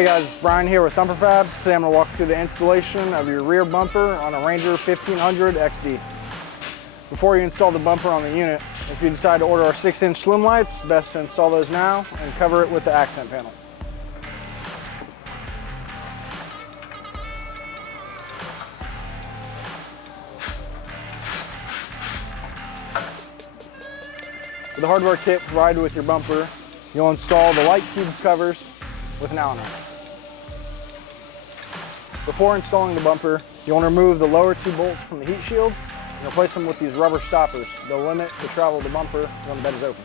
Hey guys, it's Brian here with Thumper Fab. Today I'm going to walk you through the installation of your rear bumper on a Ranger 1500 XD. Before you install the bumper on the unit, if you decide to order our 6-inch slim lights, it's best to install those now and cover it with the accent panel. With the hardware kit provided with your bumper, you'll install the light cube covers with an Allen wrench. Before installing the bumper, you'll want to remove the lower 2 bolts from the heat shield and replace them with these rubber stoppers. They'll limit the travel of the bumper when the bed is open.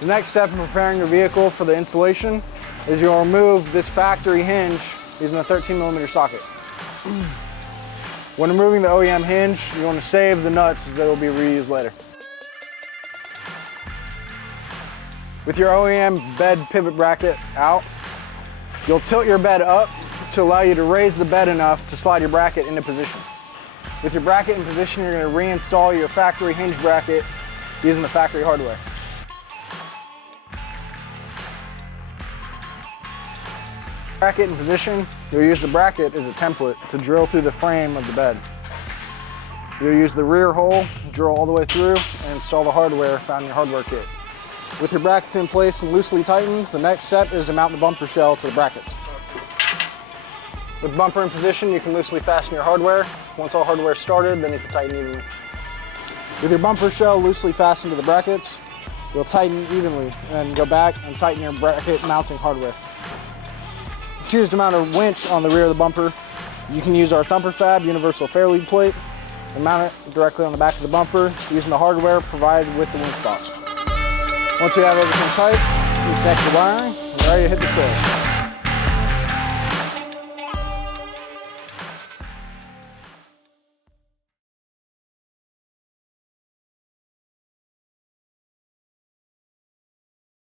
The next step in preparing your vehicle for the installation is you'll remove this factory hinge using a 13mm socket. When removing the OEM hinge, you want to save the nuts as they will be reused later. With your OEM bed pivot bracket out, you'll tilt your bed up to allow you to raise the bed enough to slide your bracket into position. With your bracket in position, you're going to reinstall your factory hinge bracket using the factory hardware. Bracket in position, you'll use the bracket as a template to drill through the frame of the bed. You'll use the rear hole, drill all the way through, and install the hardware found in your hardware kit. With your brackets in place and loosely tightened, the next step is to mount the bumper shell to the brackets. With the bumper in position, you can loosely fasten your hardware. Once all hardware is started, then you can tighten evenly. With your bumper shell loosely fastened to the brackets, you'll tighten evenly, and go back and tighten your bracket mounting hardware. Choose to mount a winch on the rear of the bumper. You can use our Thumper Fab universal fairlead plate and mount it directly on the back of the bumper using the hardware provided with the winch box. Once you have everything tight, you connect the wiring and you're ready to hit the trail.